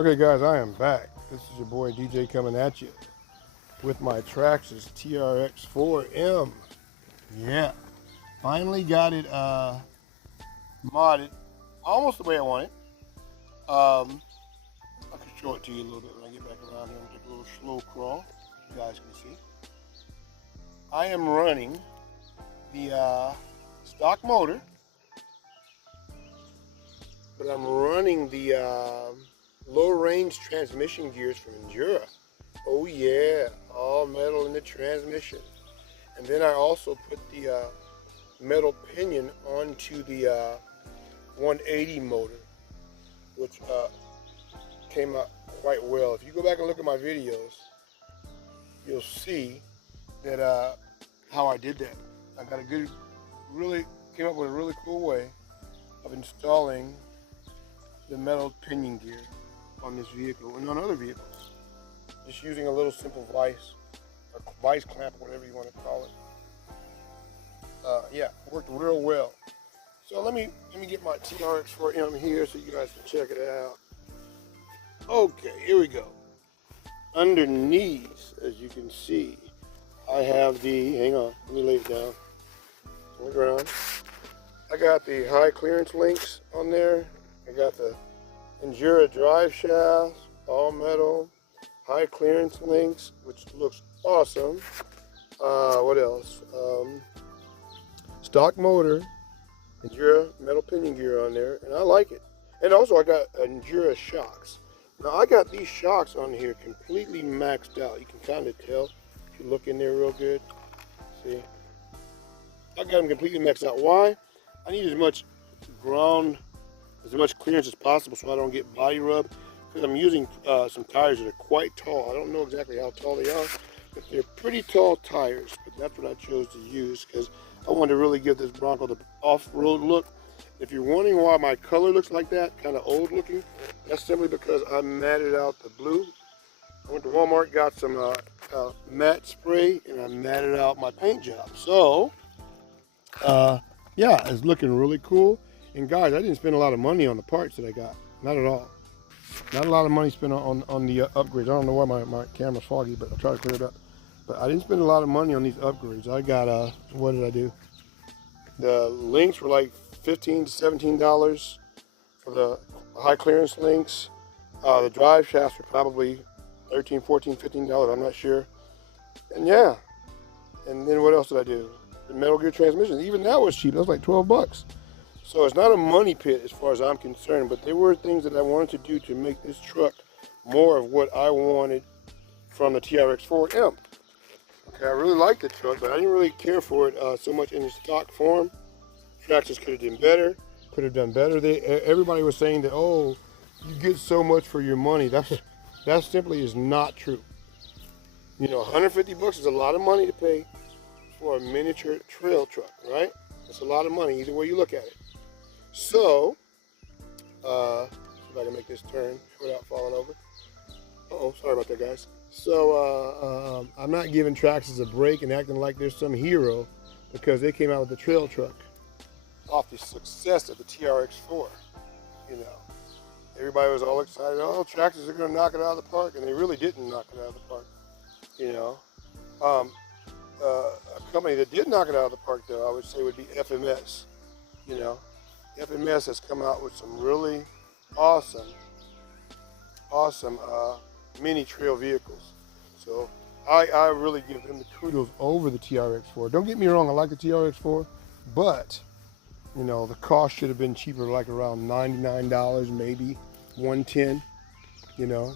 Okay guys, I am back. This is your boy DJ coming at you with my Traxxas Trx4m. Yeah, finally got it modded almost the way I want it. I can show it to you a little bit when I get back around here and take a little slow crawl, you guys can see. I am running the stock motor, but I'm running the low range transmission gears from Endura. Oh yeah, all metal in the transmission. And then I also put the metal pinion onto the 180 motor, which came out quite well. If you go back and look at my videos, you'll see that how I did that. I got a good, really came up with a really cool way of installing the metal pinion gear on this vehicle and on other vehicles. Just using a little simple vise, or vise clamp, or whatever you want to call it. Yeah, worked real well. So let me get my Trx4m here so you guys can check it out. Okay, here we go. Underneath, as you can see, I have the, hang on, let me lay it down on the ground. I got the high clearance links on there. I got the Endura drive shaft, all metal, high clearance links, which looks awesome. What else? Stock motor, Endura metal pinion gear on there, and I like it. And also I got Endura shocks. Now I got these shocks on here completely maxed out. You can kind of tell if you look in there real good. See? I got them completely maxed out. Why? I need as much clearance as possible so I don't get body rub, because I'm using some tires that are quite tall. I don't know exactly how tall they are, but they're pretty tall tires. But that's what I chose to use because I wanted to really give this Bronco the off-road look. If you're wondering why my color looks like that, kind of old looking, that's simply because I matted out the blue. I went to Walmart, got some matte spray, and I matted out my paint job. So, yeah, it's looking really cool. And guys, I didn't spend a lot of money on the parts that I got. Not at all. Not a lot of money spent on the upgrades. I don't know why my camera's foggy, but I'll try to clear it up. But I didn't spend a lot of money on these upgrades. I got, what did I do? The links were like $15 to $17 for the high clearance links. The drive shafts were probably $13, $14, $15, I'm not sure. And yeah, and then what else did I do? The metal gear transmission, even that was cheap. That was like 12 bucks. So it's not a money pit as far as I'm concerned, but there were things that I wanted to do to make this truck more of what I wanted from the Trx4m. Okay, I really liked the truck, but I didn't really care for it so much in the stock form. Traxxas could have done better. Everybody was saying that, oh, you get so much for your money. That simply is not true. You know, 150 bucks is a lot of money to pay for a miniature trail truck, right? It's a lot of money either way you look at it. So, see if I can make this turn without falling over. Uh-oh, sorry about that, guys. So, I'm not giving Traxxas a break and acting like they're some hero because they came out with the trail truck off the success of the Trx4. You know, everybody was all excited. Oh, Traxxas are going to knock it out of the park, and they really didn't knock it out of the park. You know, a company that did knock it out of the park, though, I would say would be FMS. You know, FMS has come out with some really awesome mini trail vehicles. So I really give them the kudos over the Trx4. Don't get me wrong, I like the Trx4, but you know, the cost should have been cheaper, like around $99, maybe $110, you know,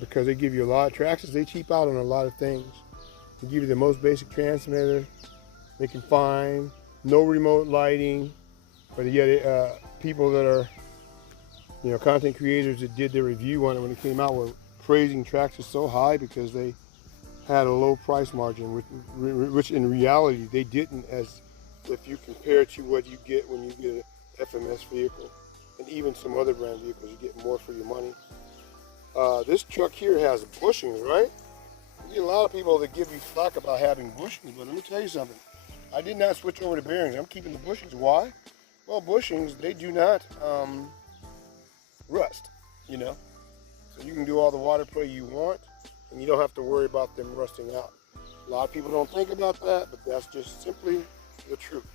because they give you a lot of Traxxas. They cheap out on a lot of things. They give you the most basic transmitter they can find, no remote lighting, but yet people that are, you know, content creators that did their review on it when it came out were praising Traxxas so high because they had a low price margin, which in reality they didn't, as if you compare it to what you get when you get an FMS vehicle and even some other brand vehicles. You get more for your money. This truck here has bushings, right? You get a lot of people that give you flack about having bushings, but let me tell you something. I did not switch over to bearings. I'm keeping the bushings. Why? Well, bushings, they do not rust, you know. you can do all the water play you want, and you don't have to worry about them rusting out. A lot of people don't think about that, but that's just simply the truth.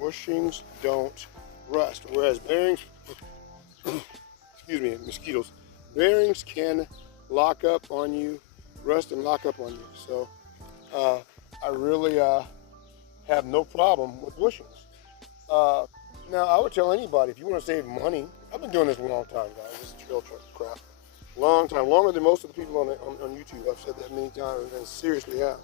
Bushings don't rust, whereas bearings, excuse me, mosquitoes, bearings can lock up on you, rust and lock up on you. So I really have no problem with bushings. Now, I would tell anybody, if you want to save money, I've been doing this a long time, guys. This is trail truck crap. Long time, longer than most of the people on YouTube. I've said that many times and seriously have.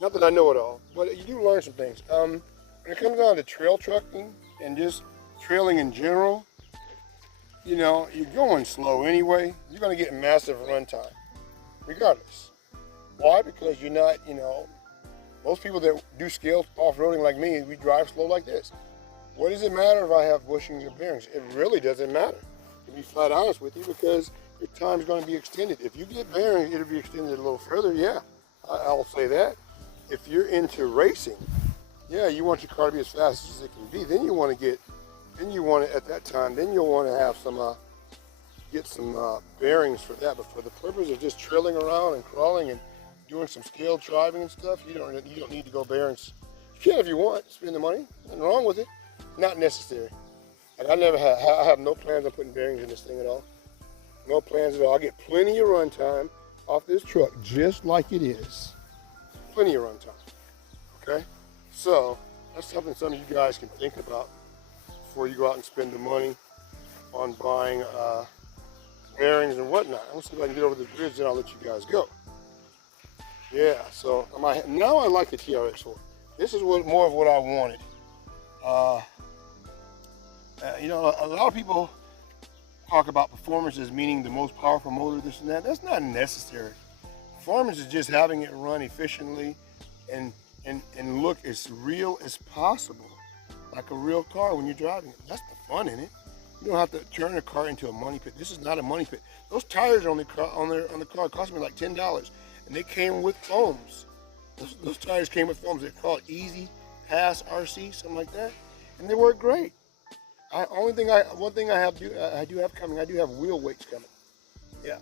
Not that I know it all, but you do learn some things. When it comes down to trail trucking and just trailing in general, you know, you're going slow anyway. You're going to get massive run time, regardless. Why? Because you're not, you know, most people that do scale off-roading like me, we drive slow like this. What does it matter if I have bushings or bearings? It really doesn't matter, to be flat honest with you, because your time's going to be extended. If you get bearings, it'll be extended a little further, yeah, I'll say that. If you're into racing, yeah, you want your car to be as fast as it can be, then you want to at that time, then you'll want to have some, get some bearings for that. But for the purpose of just trailing around and crawling and doing some scale driving and stuff, you don't need to go bearings. You can if you want, spend the money, nothing wrong with it. Not necessary. Like I have no plans on putting bearings in this thing at all. No plans at all. I get plenty of run time off this truck, just like it is. Plenty of run time. Okay? So that's something some of you guys can think about before you go out and spend the money on buying bearings and whatnot. I'm gonna see if I can get over this bridge, then I'll let you guys go. Yeah, so now I like the TRX4. This is more of what I wanted. You know, a lot of people talk about performance as meaning the most powerful motor, this and that. That's not necessary. Performance is just having it run efficiently and look as real as possible, like a real car when you're driving it. That's the fun in it. You don't have to turn a car into a money pit. This is not a money pit. Those tires on the car cost me like $10, and they came with foams. Those tires came with foams. They're called Easy Pass RC, something like that, and they work great. One thing I do have coming. I do have wheel weights coming. Yeah.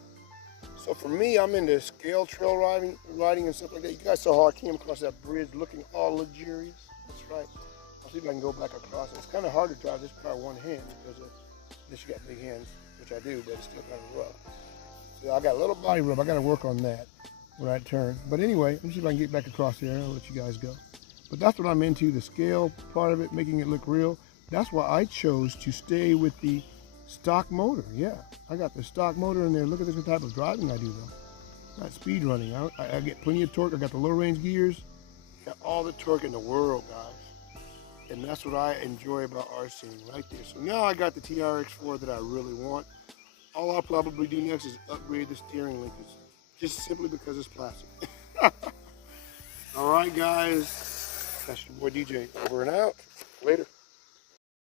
So for me, I'm into scale trail riding and stuff like that. You guys saw how I came across that bridge looking all luxurious. That's right. I'll see if I can go back across it. It's kind of hard to drive this car one hand because unless you got big hands, which I do, but it's still kind of rough. So I got a little body rub. I got to work on that when I turn. But anyway, let me see if I can get back across there. I'll let you guys go. But that's what I'm into, the scale part of it, making it look real. That's why I chose to stay with the stock motor. Yeah, I got the stock motor in there. Look at this type of driving I do though. Not speed running. I get plenty of torque. I got the low range gears. Got all the torque in the world, guys. And that's what I enjoy about RCing right there. So now I got the TRX4 that I really want. All I'll probably do next is upgrade the steering linkage, just simply because it's plastic. All right, guys. That's your boy DJ. Over and out. Later.